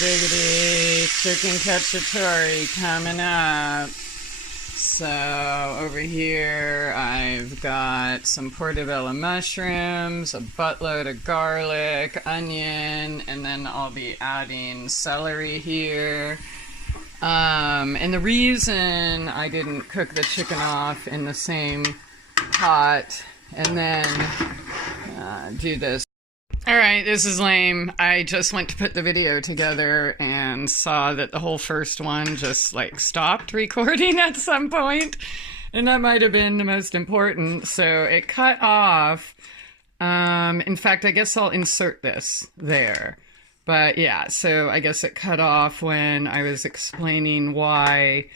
diggity, chicken cacciatore coming up. So over here I've got some portobello mushrooms, a buttload of garlic, onion, and then I'll be adding celery here. And the reason I didn't cook the chicken off in the same pot and then do this. Alright, this is lame. I just went to put the video together and saw that the whole first one just like stopped recording at some point, and that might have been the most important, so it cut off. In fact, I guess I'll insert this there. But yeah, so I guess it cut off when I was explaining why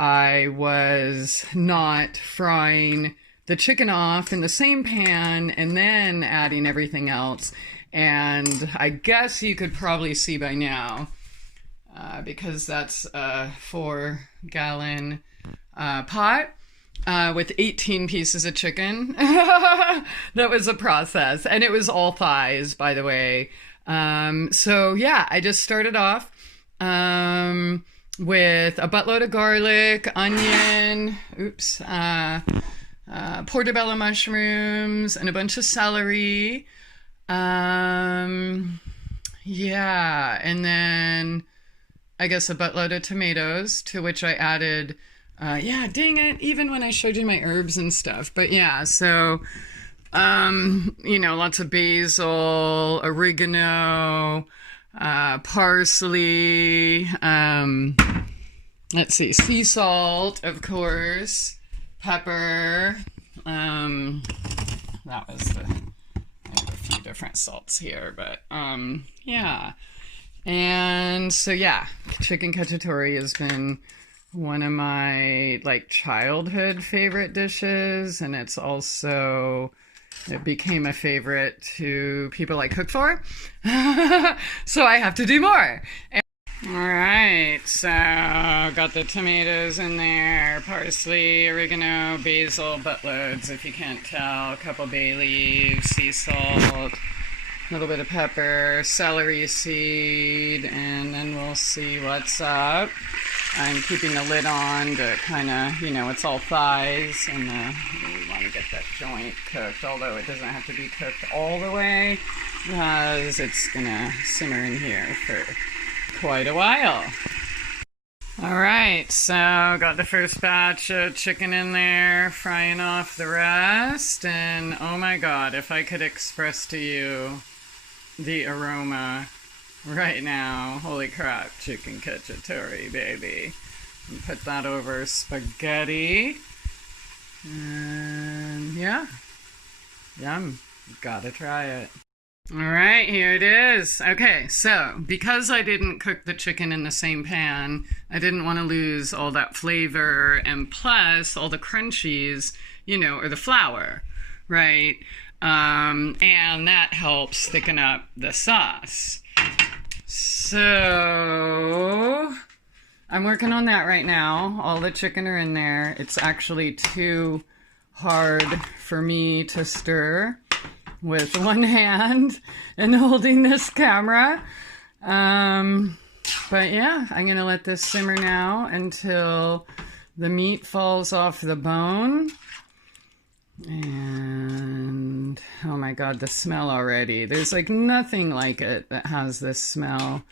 I was not frying the chicken off in the same pan and then adding everything else. And I guess you could probably see by now, because that's a 4-gallon pot with 18 pieces of chicken. That was a process. And it was all thighs, by the way. So yeah, I just started off with a buttload of garlic, onion, portobello mushrooms, and a bunch of celery. Yeah, and then I guess a buttload of tomatoes, to which I added, yeah, dang it, even when I showed you my herbs and stuff. But yeah, so, you know, lots of basil, oregano, parsley, let's see, sea salt, of course, pepper, that was the, I have a few different salts here, but, yeah, and so, yeah, chicken cacciatore has been one of my, like, childhood favorite dishes, and it's also, it became a favorite to people I cook for, so I have to do more. Alright, so got the tomatoes in there, parsley, oregano, basil, buttloads if you can't tell, a couple bay leaves, sea salt, a little bit of pepper, celery seed, and then we'll see what's up. I'm keeping the lid on to kind of, you know, it's all thighs, and we want to get that joint cooked, although it doesn't have to be cooked all the way, because it's going to simmer in here for quite a while. Alright, so got the first batch of chicken in there, frying off the rest, and oh my god, if I could express to you the aroma right now, holy crap, chicken cacciatore, baby. And put that over spaghetti, and yeah, yum, gotta try it. Alright, here it is. Okay, so because I didn't cook the chicken in the same pan, I didn't want to lose all that flavor, and plus all the crunchies, you know, or the flour, right? And that helps thicken up the sauce. So I'm working on that right now. All the chicken are in there. It's actually too hard for me to stir with one hand and holding this camera. But yeah, I'm gonna let this simmer now until the meat falls off the bone. And oh my god, the smell already. There's like nothing like it that has this smell.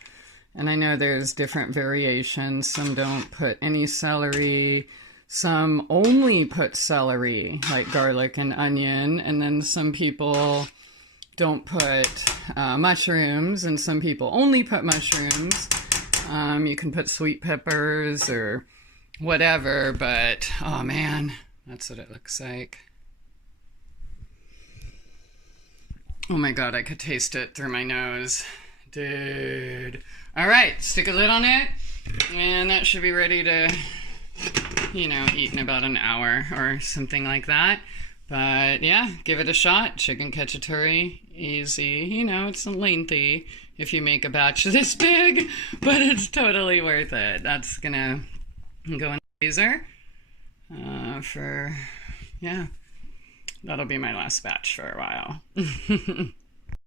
And I know there's different variations. Some don't put any celery. Some only put celery, like garlic and onion, and then some people don't put mushrooms, and some people only put mushrooms. You can put sweet peppers or whatever, but oh man, that's what it looks like. Oh my god, I could taste it through my nose. Dude. Alright, stick a lid on it, and that should be ready to, you know, eat in about an hour or something like that. But yeah, give it a shot. Chicken cacciatore, easy. You know, it's lengthy if you make a batch this big, but it's totally worth it. That's gonna go in the freezer for, yeah, that'll be my last batch for a while.